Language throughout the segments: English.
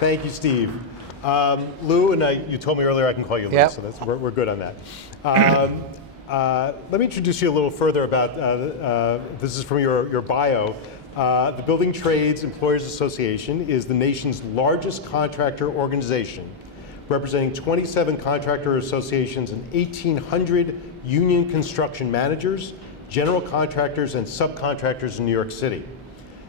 Thank you, Steve. Lou, and you told me earlier I can call you Lou, Yep. so we're good on that. Let me introduce you a little further about, this is from your bio. The Building Trades Employers Association is the nation's largest contractor organization, representing 27 contractor associations and 1,800 union construction managers, general contractors, and subcontractors in New York City.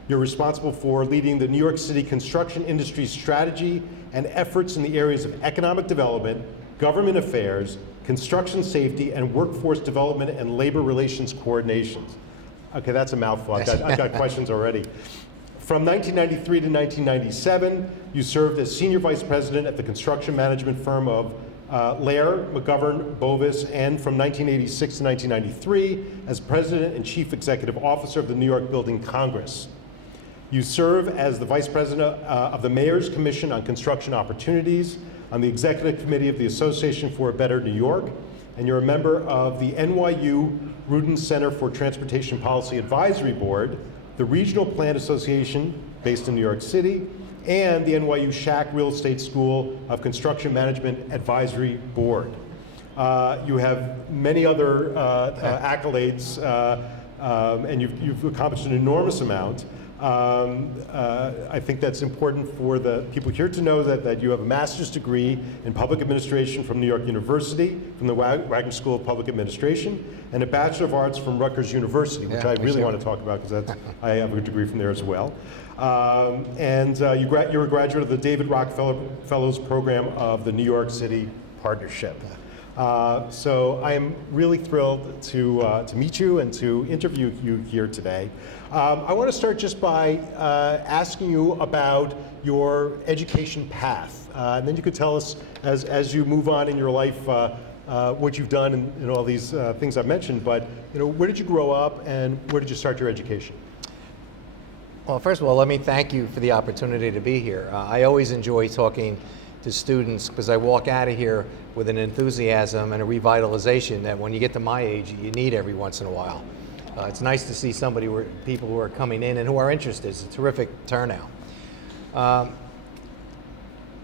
You're responsible for leading the New York City construction industry strategy and efforts in the areas of economic development, government affairs, construction safety, and workforce development and labor relations coordinations. Okay, that's a mouthful. I've got questions already. From 1993 to 1997, you served as senior vice president at the construction management firm of Lair, McGovern, Bovis, and from 1986 to 1993 as president and chief executive officer of the New York Building Congress. You serve as the vice president of the Mayor's Commission on Construction Opportunities, on the executive committee of the Association for a Better New York, and you're a member of the NYU Rudin Center for Transportation Policy Advisory Board, the Regional Plan Association based in New York City, and the NYU Schack Real Estate School of Construction Management Advisory Board. You have many other accolades, and you've accomplished an enormous amount. I think that's important for the people here to know that you have a master's degree in public administration from New York University, from the Wagner School of Public Administration, and a Bachelor of Arts from Rutgers University, which I really want to talk about because I have a degree from there as well. You're a graduate of the David Rockefeller Fellows Program of the New York City Partnership. So I am really thrilled to meet you and to interview you here today. I want to start just by asking you about your education path. And then you could tell us, as you move on in your life, what you've done and all these things I've mentioned. But where did you grow up and where did you start your education? Well, first of all, let me thank you for the opportunity to be here. I always enjoy talking to students because I walk out of here with an enthusiasm and a revitalization that when you get to my age, you need every once in a while. It's nice to see people who are coming in and who are interested. It's a terrific turnout. I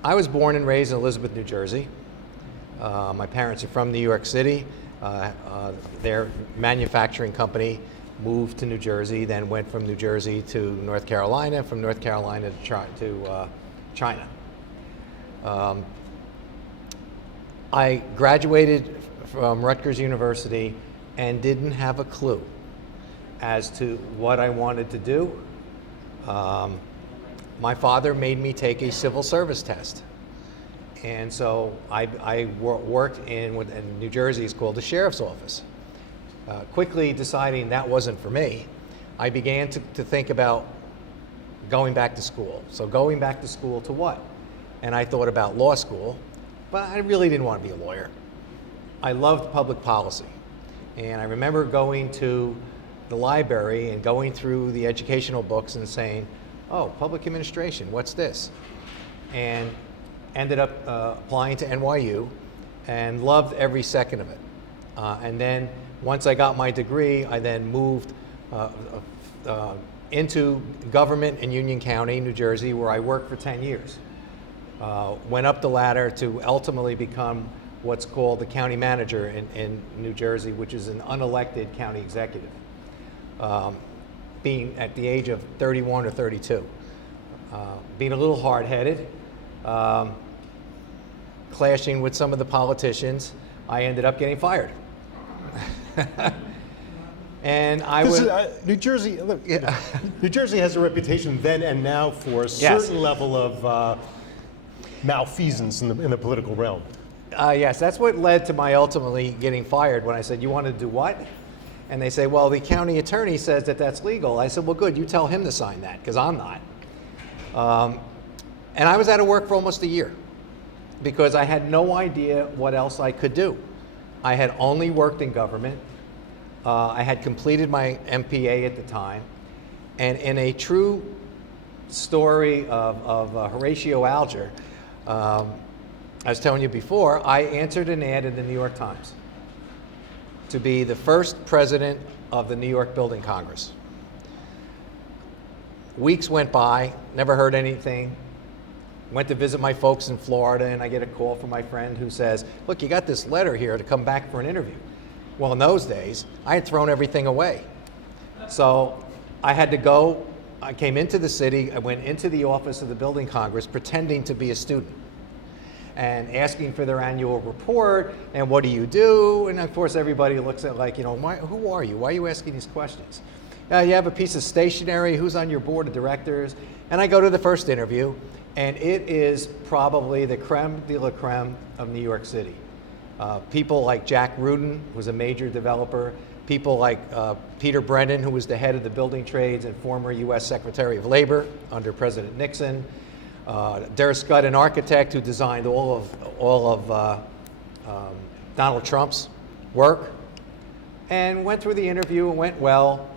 was born and raised in Elizabeth, New Jersey. My parents are from New York City. Their manufacturing company moved to New Jersey, then went from New Jersey to North Carolina, from North Carolina to China. I graduated from Rutgers University and didn't have a clue as to what I wanted to do. My father made me take a civil service test. And so I worked in what in New Jersey is called the sheriff's office. Quickly deciding that wasn't for me, I began to think about going back to school. So going back to school to what? And I thought about law school, but I really didn't want to be a lawyer. I loved public policy. And I remember going to the library and going through the educational books and saying, oh, public administration, what's this? And ended up applying to NYU and loved every second of it. And then once I got my degree, I then moved into government in Union County, New Jersey, where I worked for 10 years. Went up the ladder to ultimately become what's called the county manager in New Jersey, which is an unelected county executive, being at the age of 31 or 32. Being a little hard-headed, clashing with some of the politicians, I ended up getting fired. And I was New Jersey. Look, yeah. New Jersey has a reputation then and now for a certain level of malfeasance in the political realm. Yes, that's what led to my ultimately getting fired when I said, you want to do what? And they say, well, the county attorney says that that's legal. I said, well, good, you tell him to sign that, because I'm not. And I was out of work for almost a year because I had no idea what else I could do. I had only worked in government. I had completed my MPA at the time. And in a true story of Horatio Alger, I was telling you before, I answered an ad in the New York Times to be the first president of the New York Building Congress. Weeks went by, never heard anything. Went to visit my folks in Florida, and I get a call from my friend who says, look, you got this letter here to come back for an interview. Well, in those days, I had thrown everything away. So I had to go. I came into the city. I went into the office of the Building Congress pretending to be a student and asking for their annual report and what do you do? And of course, everybody looks at like, who are you? Why are you asking these questions? You have a piece of stationery. Who's on your board of directors? And I go to the first interview, and it is probably the creme de la creme of New York City. People like Jack Rudin, who was a major developer, people like Peter Brennan, who was the head of the building trades and former U.S. Secretary of Labor under President Nixon, Dara Scott, an architect who designed all of Donald Trump's work, and went through the interview and went well.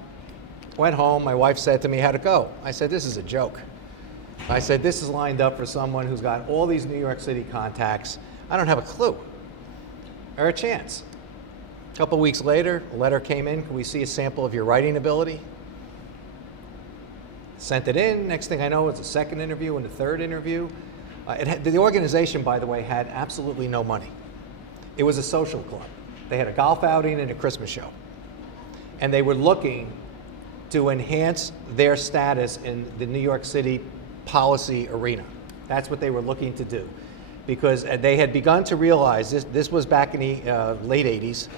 Went home. My wife said to me, how'd it go? I said, this is a joke. I said, this is lined up for someone who's got all these New York City contacts. I don't have a clue or a chance. A couple weeks later, a letter came in. Can we see a sample of your writing ability? Sent it in. Next thing I know, it's a second interview and a third interview. The organization, by the way, had absolutely no money. It was a social club. They had a golf outing and a Christmas show. And they were looking to enhance their status in the New York City policy arena. That's what they were looking to do. Because they had begun to realize, this was back in the late 80s,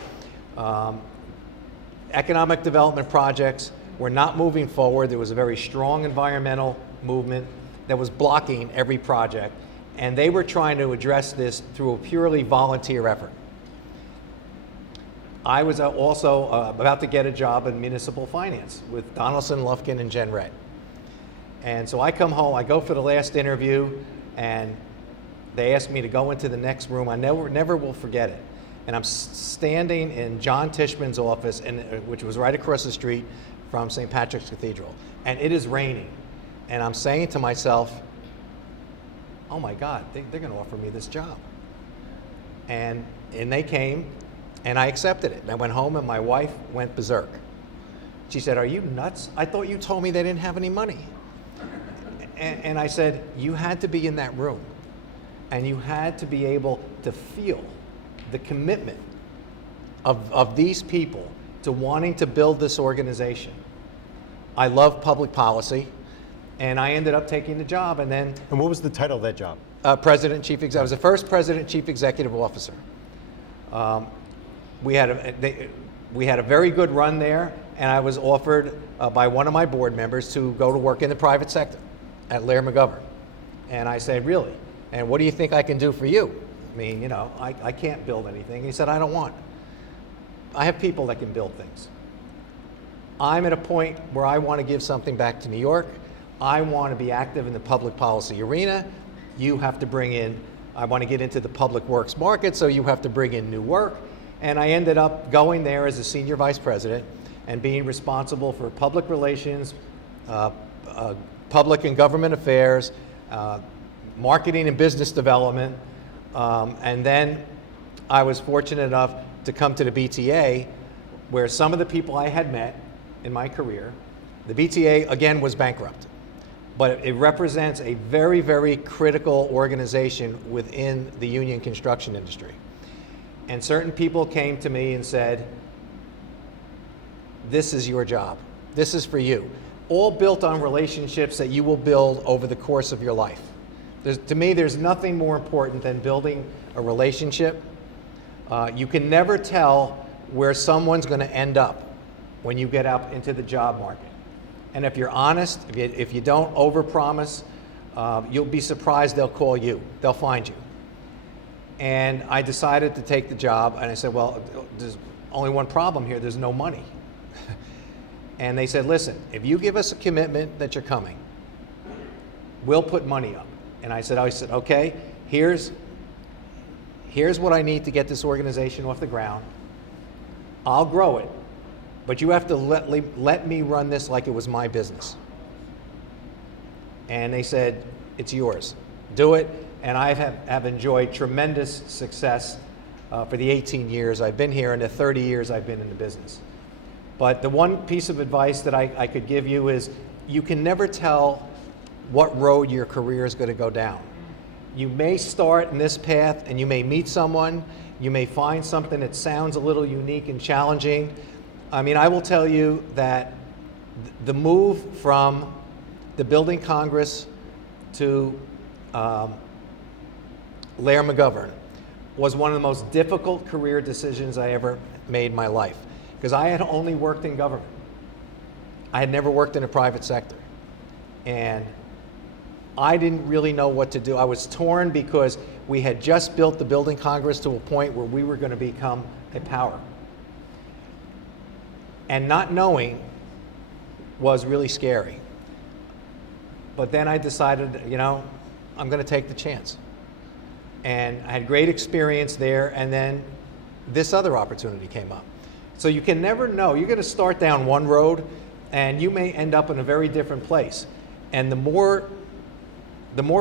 economic development projects were not moving forward. There was a very strong environmental movement that was blocking every project, and they were trying to address this through a purely volunteer effort. I was also about to get a job in municipal finance with Donaldson, Lufkin, and Jen Red. And so I come home, I go for the last interview, and they asked me to go into the next room. I never will forget it. And I'm standing in John Tishman's office, which was right across the street from St. Patrick's Cathedral. And it is raining. And I'm saying to myself, oh my God, they're going to offer me this job. And they came, and I accepted it. And I went home, and my wife went berserk. She said, are you nuts? I thought you told me they didn't have any money. And I said, you had to be in that room. And you had to be able to feel the commitment of these people to wanting to build this organization. I love public policy, and I ended up taking the job. And then, And what was the title of that job? President, Chief Executive. I was the first President, Chief Executive Officer. We had a very good run there, and I was offered by one of my board members to go to work in the private sector at Laird McGovern. And I said, really? And what do you think I can do for you? I mean, I can't build anything. And he said, I don't want. I have people that can build things. I'm at a point where I want to give something back to New York. I want to be active in the public policy arena. You have to bring in, I want to get into the public works market, so you have to bring in new work. And I ended up going there as a senior vice president and being responsible for public relations, public and government affairs, marketing and business development. And then I was fortunate enough to come to the BTA, where some of the people I had met in my career, the BTA again was bankrupt, but it represents a very, very critical organization within the union construction industry. And certain people came to me and said, this is your job. This is for you. All built on relationships that you will build over the course of your life. To me, there's nothing more important than building a relationship. You can never tell where someone's going to end up when you get out into the job market. And if you're honest, if you don't overpromise, you'll be surprised they'll call you. They'll find you. And I decided to take the job, and I said, well, there's only one problem here. There's no money. And they said, listen, if you give us a commitment that you're coming, we'll put money up. And I said, okay, here's what I need to get this organization off the ground. I'll grow it, but you have to let me run this like it was my business. And they said, it's yours. Do it. And I have enjoyed tremendous success for the 18 years I've been here and the 30 years I've been in the business. But the one piece of advice that I could give you is you can never tell what road your career is going to go down. You may start in this path and you may meet someone, you may find something that sounds a little unique and challenging. I mean, I will tell you that the move from the Building Congress to Laird McGovern was one of the most difficult career decisions I ever made in my life, because I had only worked in government. I had never worked in a private sector. And I didn't really know what to do. I was torn because we had just built the Building Congress to a point where we were going to become a power. And not knowing was really scary. But then I decided, you know, I'm going to take the chance. And I had great experience there, and then this other opportunity came up. So you can never know. You're going to start down one road, and you may end up in a very different place. And the more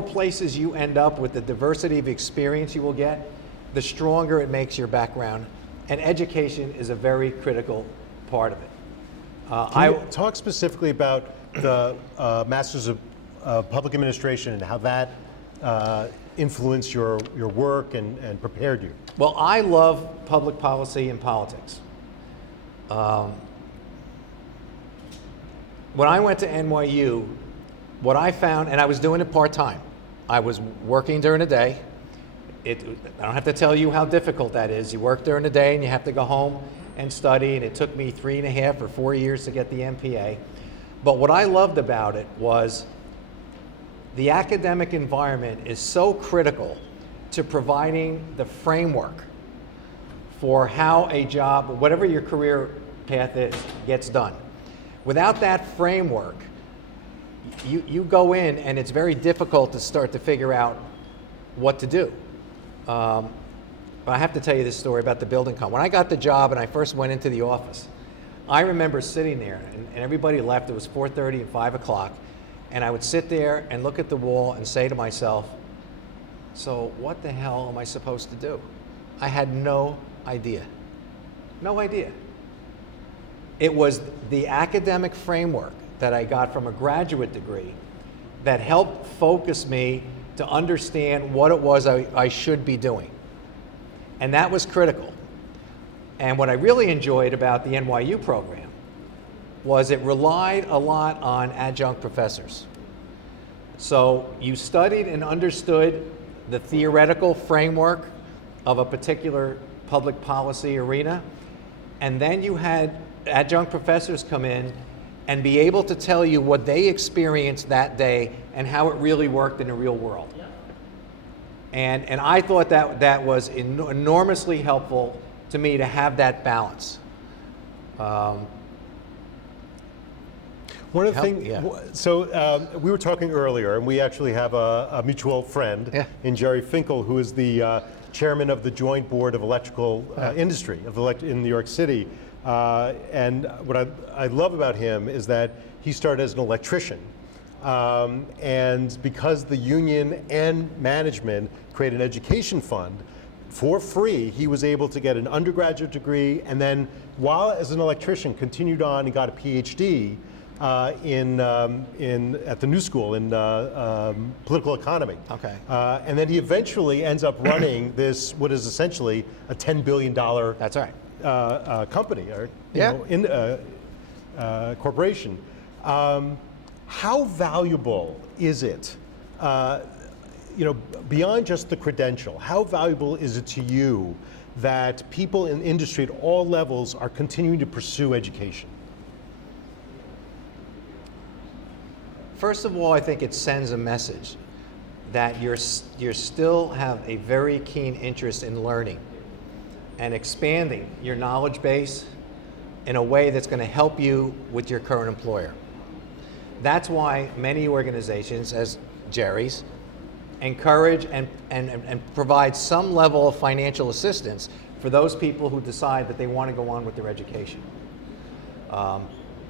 places you end up with, the diversity of experience you will get, the stronger it makes your background. And education is a very critical part of it. Can you talk specifically about the Masters of Public Administration and how that influenced your work and prepared you? Well, I love public policy and politics. When I went to NYU, what I found, and I was doing it part-time. I was working during the day. I don't have to tell you how difficult that is. You work during the day and you have to go home and study, and it took me 3.5 or 4 years to get the MPA. But what I loved about it was the academic environment is so critical to providing the framework for how a job, whatever your career path is, gets done. Without that framework, you go in and it's very difficult to start to figure out what to do. But I have to tell you this story about the building con. When I got the job and I first went into the office, I remember sitting there and everybody left. It was 4:30 and 5 o'clock. And I would sit there and look at the wall and say to myself, so what the hell am I supposed to do? I had no idea. No idea. It was the academic framework that I got from a graduate degree that helped focus me to understand what it was I should be doing. And that was critical. And what I really enjoyed about the NYU program was it relied a lot on adjunct professors. So you studied and understood the theoretical framework of a particular public policy arena, and then you had adjunct professors come in and be able to tell you what they experienced that day and how it really worked in the real world. And I thought that was enormously helpful to me to have that balance. One of the things, so we were talking earlier, and we actually have a mutual friend in Jerry Finkel, who is the chairman of the Joint Board of Electrical Industry in New York City. And what I love about him is that he started as an electrician. And because the union and management created an education fund, for free, he was able to get an undergraduate degree, and then while as an electrician continued on and got a PhD at the New School in political economy. Okay. And then he eventually ends up running this, what is essentially a $10 billion That's right. company or corporation. How valuable is it, beyond just the credential, how valuable is it to you that people in industry at all levels are continuing to pursue education? First of all, I think it sends a message that you still have a very keen interest in learning and expanding your knowledge base in a way that's going to help you with your current employer. That's why many organizations, as Jerry's, encourage and provide some level of financial assistance for those people who decide that they want to go on with their education.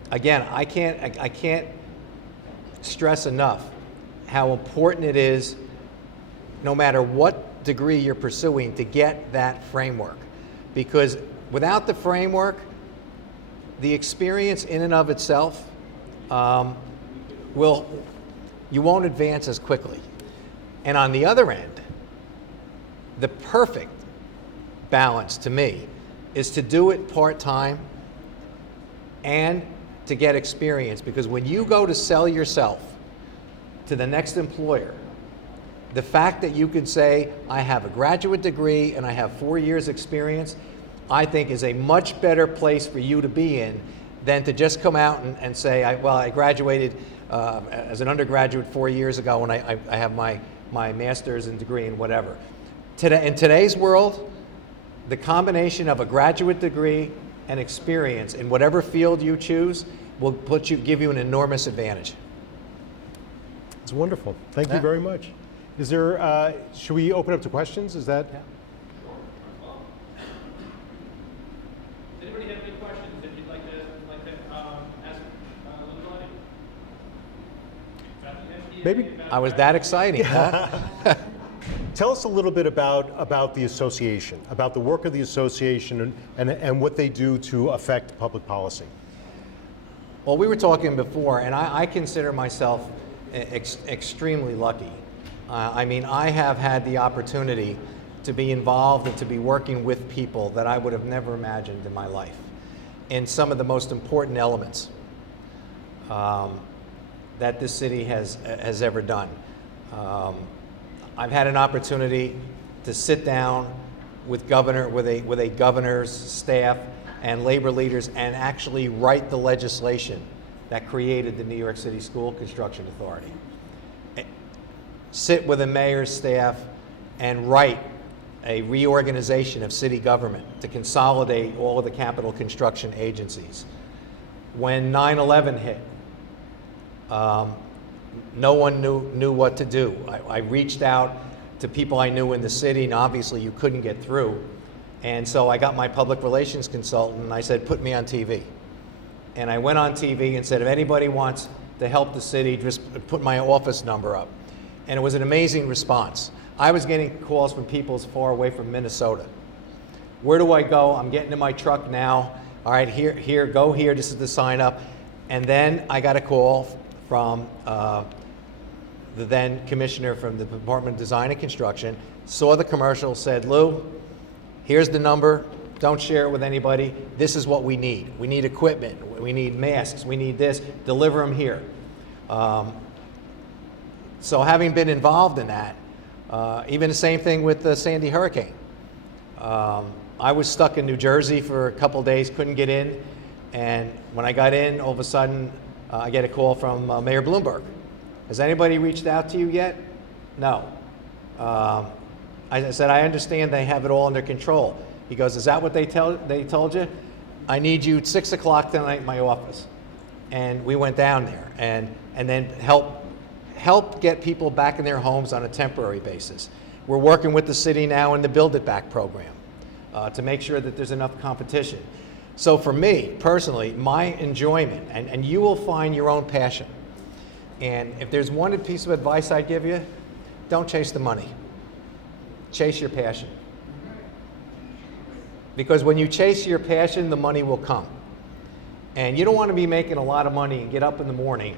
Again, I can't stress enough how important it is, no matter what degree you're pursuing, to get that framework. Because without the framework, the experience in and of itself you won't advance as quickly. And on the other end, the perfect balance to me is to do it part-time and to get experience, because when you go to sell yourself to the next employer, the fact that you could say, I have a graduate degree and I have 4 years experience, I think is a much better place for you to be in than to just come out and say, I graduated as an undergraduate 4 years ago and I have my master's and degree in whatever. In today's world, the combination of a graduate degree and experience in whatever field you choose will give you an enormous advantage. It's wonderful. Thank you very much. Is there, should we open up to questions? Is that? Does anybody have any questions that you'd like to ask Lou? Maybe. I was that exciting, huh? Tell us a little bit about the association, about the work of the association and what they do to affect public policy. Well, we were talking before, and I consider myself extremely lucky. I mean, I have had the opportunity to be involved and to be working with people that I would have never imagined in my life in some of the most important elements that this city has ever done. I've had an opportunity to sit down with a governor's staff and labor leaders and actually write the legislation that created the New York City School Construction Authority. Sit with a mayor's staff and write a reorganization of city government to consolidate all of the capital construction agencies. When 9/11 hit, no one knew what to do. I reached out to people I knew in the city, and obviously you couldn't get through. And so I got my public relations consultant and I said, put me on TV. And I went on TV and said, if anybody wants to help the city, just put my office number up. And it was an amazing response. I was getting calls from people as far away from Minnesota. Where do I go? I'm getting in my truck now. All right, here, go here. This is the sign up. And then I got a call from the then commissioner from the Department of Design and Construction, saw the commercial, said, Lou, here's the number. Don't share it with anybody. This is what we need. We need equipment. We need masks. We need this. Deliver them here. So having been involved in that, even the same thing with the Sandy hurricane. I was stuck in New Jersey for a couple days, couldn't get in. And when I got in, all of a sudden, I get a call from Mayor Bloomberg. Has anybody reached out to you yet? No. I said, I understand they have it all under control. He goes, is that what they told you? I need you at 6 o'clock tonight in my office. And we went down there and then help get people back in their homes on a temporary basis. We're working with the city now in the Build It Back program to make sure that there's enough competition. So for me, personally, my enjoyment, and you will find your own passion. And if there's one piece of advice I'd give you, don't chase the money. Chase your passion. Because when you chase your passion, the money will come. And you don't want to be making a lot of money and get up in the morning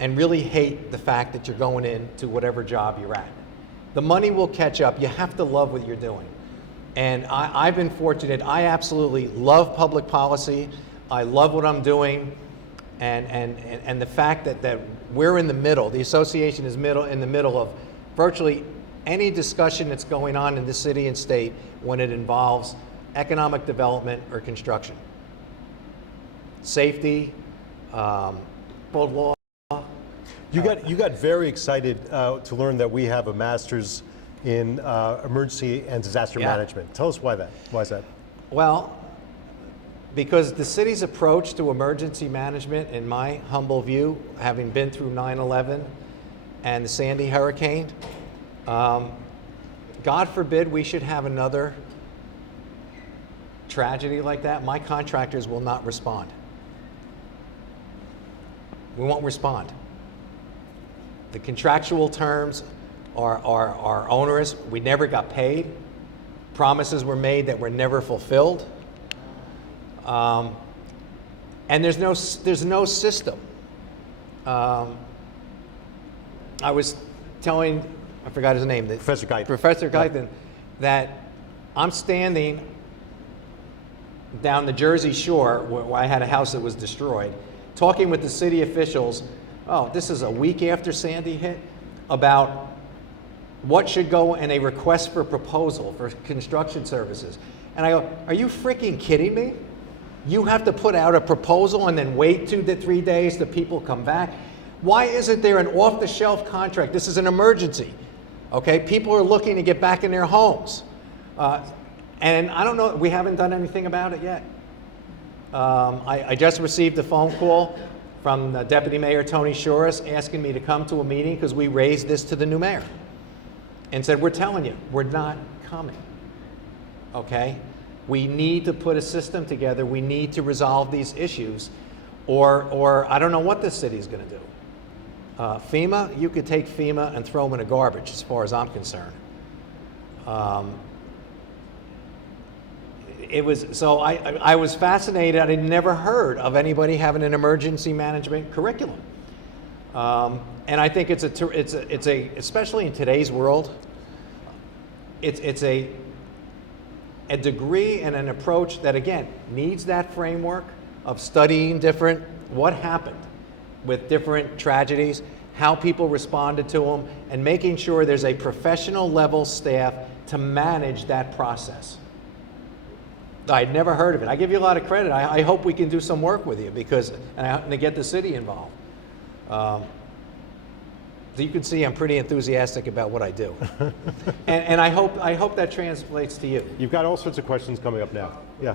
and really hate the fact that you're going into whatever job you're at. The money will catch up. You have to love what you're doing. And I've been fortunate. I absolutely love public policy. I love what I'm doing. And the fact that we're in the middle, the association is in the middle of virtually any discussion that's going on in the city and state when it involves economic development or construction. Safety, bold law. You got very excited to learn that we have a master's in emergency and disaster management. Tell us why that. Why is that? Well, because the city's approach to emergency management, in my humble view, having been through 9/11 and the Sandy hurricane, God forbid we should have another tragedy like that, my contractors will not respond. We won't respond. The contractual terms are onerous. We never got paid. Promises were made that were never fulfilled. And there's no system. I was telling I forgot his name. Professor Geithan. Professor Geithan, that I'm standing down the Jersey Shore where I had a house that was destroyed, talking with the city officials, oh, this is a week after Sandy hit, about what should go in a request for proposal for construction services. And I go, are you freaking kidding me? You have to put out a proposal and then wait 2 to 3 days till people come back? Why isn't there an off-the-shelf contract? This is an emergency, okay? People are looking to get back in their homes. And I don't know, we haven't done anything about it yet. I just received a phone call from Deputy Mayor Tony Shores asking me to come to a meeting because we raised this to the new mayor and said, we're telling you, we're not coming, okay? We need to put a system together. We need to resolve these issues, or I don't know what this city's going to do. FEMA, you could take FEMA and throw them in the garbage as far as I'm concerned. I was fascinated. I had never heard of anybody having an emergency management curriculum, and I think it's a especially in today's world, it's a degree and an approach that again needs that framework of studying what happened with different tragedies, how people responded to them, and making sure there's a professional level staff to manage that process. I'd never heard of it. I give you a lot of credit. I hope we can do some work with you and to get the city involved. So you can see I'm pretty enthusiastic about what I do, and I hope that translates to you. You've got all sorts of questions coming up now. Yeah.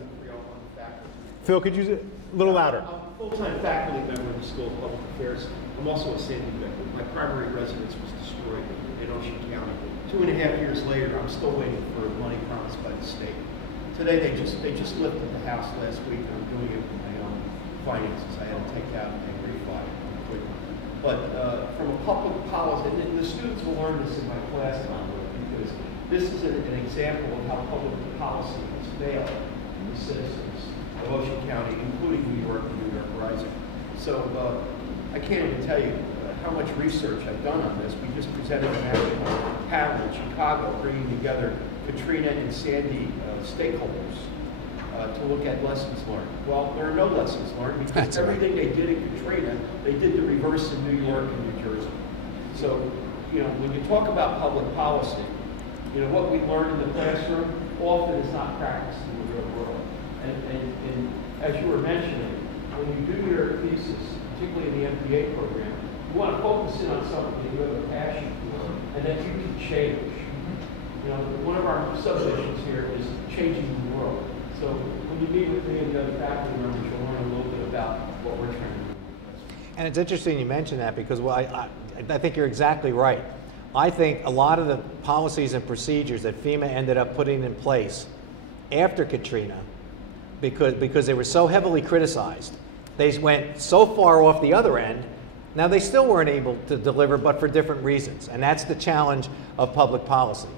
Phil, could you a little louder? I'm a full-time faculty member in the School of Public Affairs. I'm also a Sandy victim. My primary residence was destroyed in Ocean County. 2.5 years later, I'm still waiting for money promised by the state. Today, they just lifted the house last week, and I'm doing it with my own finances. I had to take out and refi quickly. But from a public policy, and the students will learn this in my class because this is an example of how public policy has failed the citizens of Ocean County, including New York and New York Rising. So I can't even tell you how much research I've done on this. We just presented a national panel in Chicago, bringing together Katrina and Sandy stakeholders to look at lessons learned. Well, there are no lessons learned because That's everything they did in Katrina, they did the reverse in New York and New Jersey. So, when you talk about public policy, what we learn in the classroom often is not practiced in the real world. And as you were mentioning, when you do your thesis, particularly in the MBA program, you want to focus in on something that you have a passion for and that you can change. One of our submissions here is changing the world. So when you meet with me and the other faculty members, you'll learn a little bit about what we're trying to do. And it's interesting you mention that because I think you're exactly right. I think a lot of the policies and procedures that FEMA ended up putting in place after Katrina, because they were so heavily criticized, they went so far off the other end. Now they still weren't able to deliver, but for different reasons. And that's the challenge of public policy.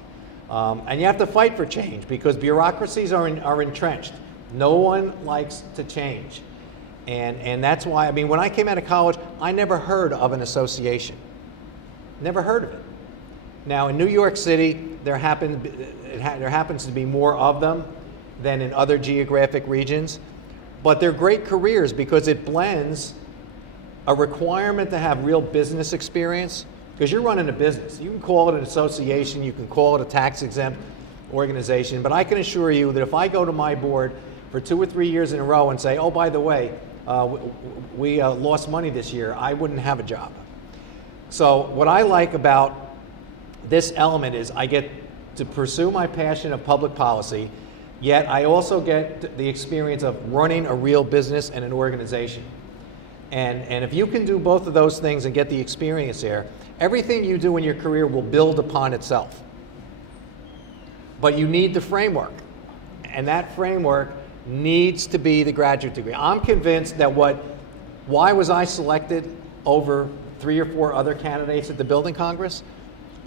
And you have to fight for change because bureaucracies are entrenched. No one likes to change. And that's why, when I came out of college, I never heard of an association. Never heard of it. Now in New York City, there happens to be more of them than in other geographic regions. But they're great careers because it blends a requirement to have real business experience, because you're running a business. You can call it an association, you can call it a tax-exempt organization, but I can assure you that if I go to my board for 2 or 3 years in a row and say, oh, by the way, we lost money this year, I wouldn't have a job. So what I like about this element is I get to pursue my passion of public policy, yet I also get the experience of running a real business and an organization. And if you can do both of those things and get the experience there, everything you do in your career will build upon itself. But you need the framework, and that framework needs to be the graduate degree. I'm convinced that why was I selected over 3 or 4 other candidates at the Building Congress?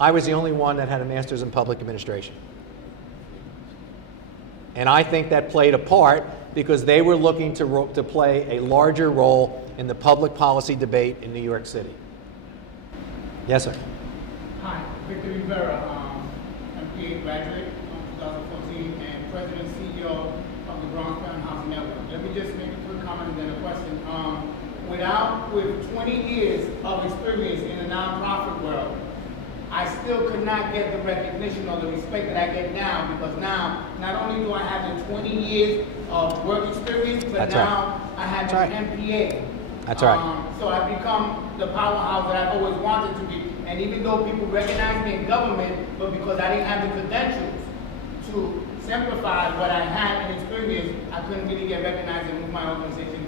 I was the only one that had a master's in public administration. And I think that played a part because they were looking to play a larger role in the public policy debate in New York City. Yes, sir. Hi, Victor Rivera, MPA graduate, 2014, and President and CEO of the Bronx Parent Housing Network. Let me just make a quick comment and then a question. With 20 years of experience in the nonprofit world, I still could not get the recognition or the respect that I get now, because now, not only do I have the 20 years of work experience, but That's now I have That's an MPA. That's right. So I've become the powerhouse that I've always wanted to be. And even though people recognize me in government, but because I didn't have the credentials to simplify what I had in experience, I couldn't really get recognized and move my organization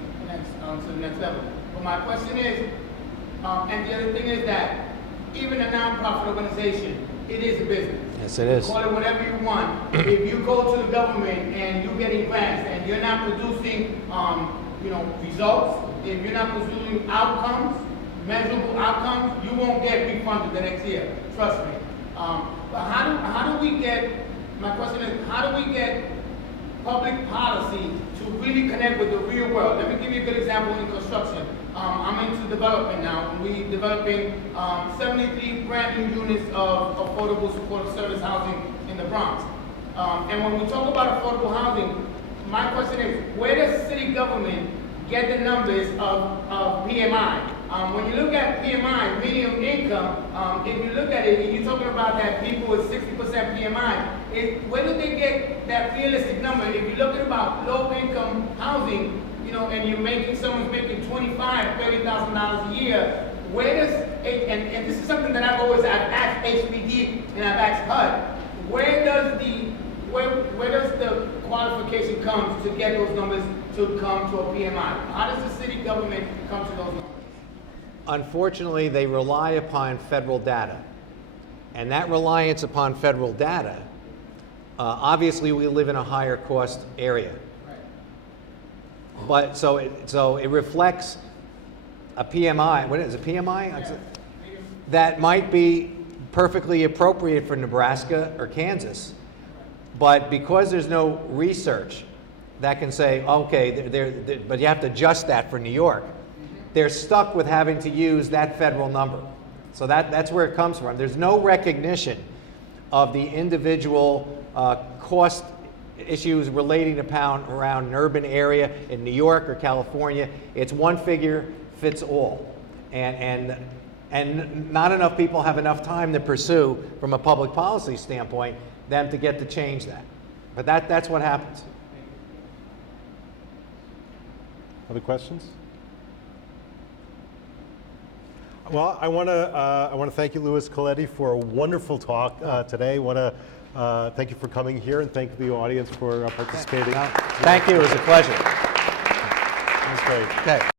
to the next level. But my question is, and the other thing is that even a nonprofit organization, it is a business. Yes, it is. Call it whatever you want. If you go to the government and you're getting grants and you're not producing, results, if you're not producing outcomes, measurable outcomes, you won't get refunded the next year. Trust me. But how do we get? My question is, how do we get public policy to really connect with the real world? Let me give you a good example in construction. I'm into development now. We're developing 73 brand new units of affordable supportive service housing in the Bronx. And when we talk about affordable housing, my question is, where does city government get the numbers of PMI? When you look at PMI, median income, if you look at it, you're talking about that people with 60% PMI. Where do they get that realistic number? If you're looking about low income housing, and someone's making $25,000, $30,000 a year, where does it, and this is something that I've asked HPD and I've asked HUD, where does the qualification come to get those numbers to come to a PMI? How does the city government come to those numbers? Unfortunately, they rely upon federal data. And that reliance upon federal data, obviously we live in a higher cost area. But so it reflects a PMI. What is it, a PMI? Yeah. That might be perfectly appropriate for Nebraska or Kansas, but because there's no research that can say, okay, but you have to adjust that for New York, they're stuck with having to use that federal number. So that's where it comes from. There's no recognition of the individual cost issues relating to around an urban area in New York or California. It's one figure fits all. And not enough people have enough time to pursue, from a public policy standpoint, them to get to change that. But that's what happens. Other questions? Well, I want to thank you, Louis Coletti, for a wonderful talk today. Thank you for coming here, and thank the audience for participating. Thank you. It was a pleasure. That was great. Okay.